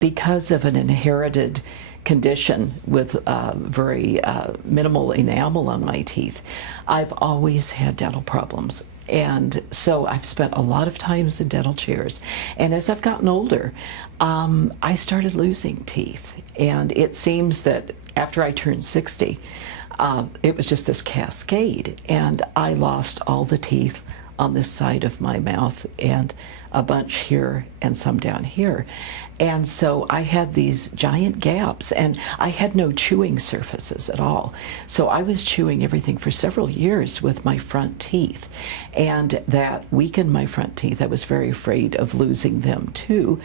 Because of an inherited condition with very minimal enamel on my teeth, I've always had dental problems. And so I've spent a lot of times in dental chairs. And as I've gotten older, I started losing teeth. And it seems that after I turned 60, it was just this cascade. And I lost all the teeth on this side of my mouth and a bunch here and some down here. And so I had these giant gaps, and I had no chewing surfaces at all. So I was chewing everything for several years with my front teeth, and that weakened my front teeth. I was very afraid of losing them too.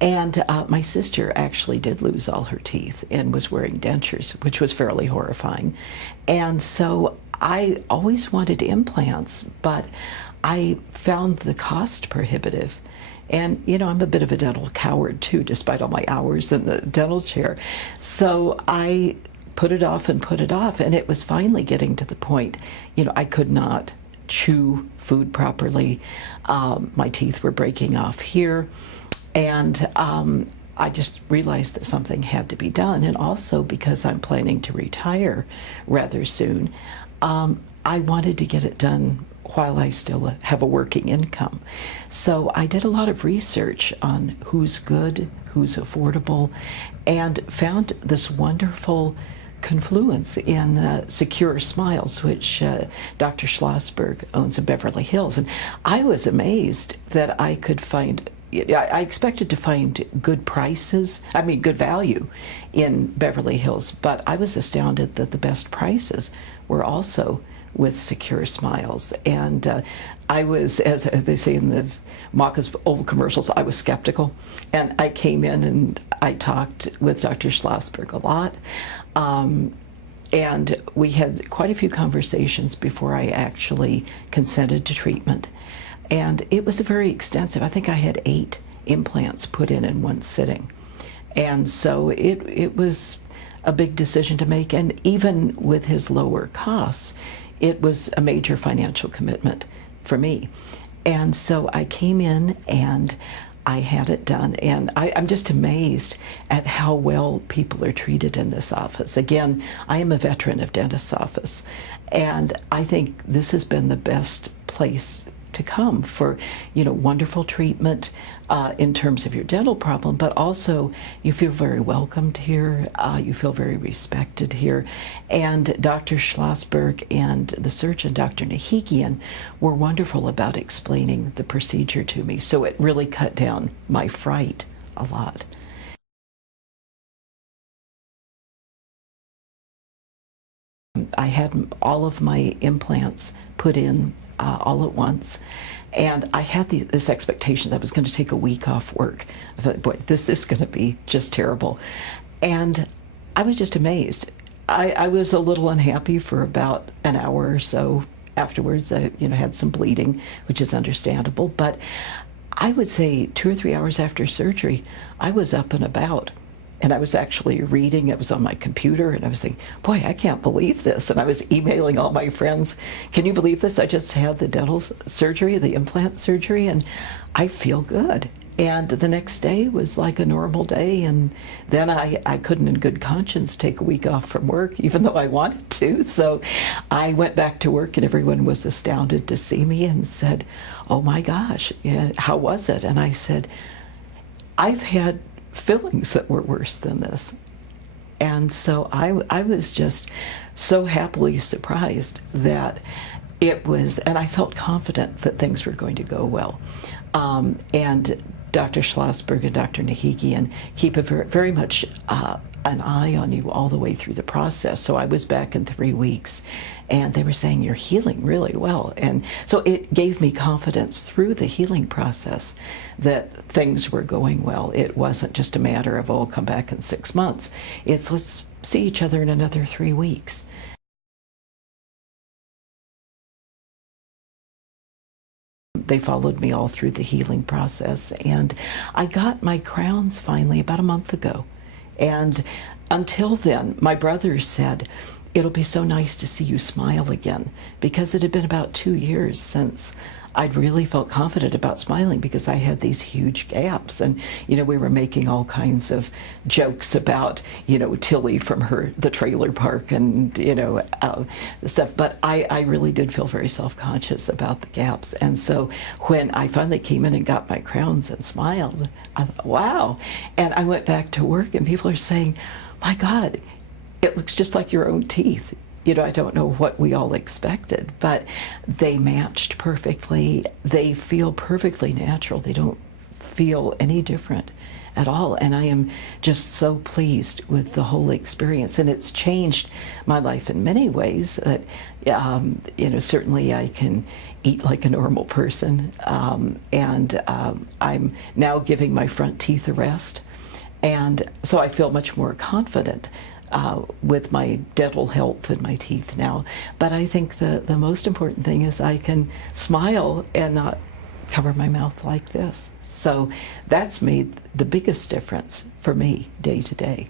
And my sister actually did lose all her teeth and was wearing dentures, which was fairly horrifying. And so I always wanted implants, but I found the cost prohibitive. And, you know, I'm a bit of a dental coward too, despite all my hours in the dental chair. So I put it off and put it off, and it was finally getting to the point, you know, I could not chew food properly. My teeth were breaking off here, and I just realized that something had to be done. And also because I'm planning to retire rather soon, I wanted to get it done while I still have a working income. So I did a lot of research on who's good, who's affordable, and found this wonderful confluence in Secure Smiles, which Dr. Schlossberg owns in Beverly Hills. And I was amazed that I could find, I expected to find good prices, I mean good value in Beverly Hills, but I was astounded that the best prices were also with Secure Smiles. And I was, as they say in the Macca's oval commercials, I was skeptical. And I came in and I talked with Dr. Schlossberg a lot. And we had quite a few conversations before I actually consented to treatment. And it was very extensive. I think I had 8 implants put in one sitting. And so it was a big decision to make. And even with his lower costs, it was a major financial commitment for me. And so I came in and I had it done. And I'm just amazed at how well people are treated in this office. Again, I am a veteran of dentist's office. And I think this has been the best place to come for, you know, wonderful treatment in terms of your dental problem, but also you feel very welcomed here, you feel very respected here. And Dr. Schlossberg and the surgeon, Dr. Nahikian, were wonderful about explaining the procedure to me. So it really cut down my fright a lot. I had all of my implants put in all at once, and I had this expectation that I was going to take a week off work. I thought, boy, this is going to be just terrible. And I was just amazed. I was a little unhappy for about an hour or so afterwards. I had some bleeding, which is understandable, but I would say 2 or 3 hours after surgery, I was up and about. And I was actually reading, it was on my computer, and I was saying, boy, I can't believe this. And I was emailing all my friends, can you believe this? I just had the dental surgery, the implant surgery, and I feel good. And the next day was like a normal day. And then I couldn't in good conscience take a week off from work, even though I wanted to. So I went back to work, and everyone was astounded to see me and said, oh my gosh, how was it? And I said, I've had fillings that were worse than this. And so I was just so happily surprised that it was, and I felt confident that things were going to go well. And Dr. Schlossberg and Dr. Nahikian keep a very much an eye on you all the way through the process. So I was back in 3 weeks, and they were saying, you're healing really well. And so it gave me confidence through the healing process that things were going well. It wasn't just a matter of, oh, I'll come back in 6 months. It's, let's see each other in another 3 weeks. They followed me all through the healing process, and I got my crowns finally about a month ago. And until then, my brother said, it'll be so nice to see you smile again, because it had been about 2 years since I'd really felt confident about smiling because I had these huge gaps. And, we were making all kinds of jokes about, Tilly from the trailer park and, stuff. But I really did feel very self-conscious about the gaps. And so when I finally came in and got my crowns and smiled, I thought, wow. And I went back to work and people are saying, my God, it looks just like your own teeth. I don't know what we all expected, but they matched perfectly. They feel perfectly natural. They don't feel any different at all. And I am just so pleased with the whole experience. And it's changed my life in many ways that, certainly I can eat like a normal person. And I'm now giving my front teeth a rest. And so I feel much more confident with my dental health and my teeth now. But I think the most important thing is I can smile and not cover my mouth like this. So that's made the biggest difference for me day to day.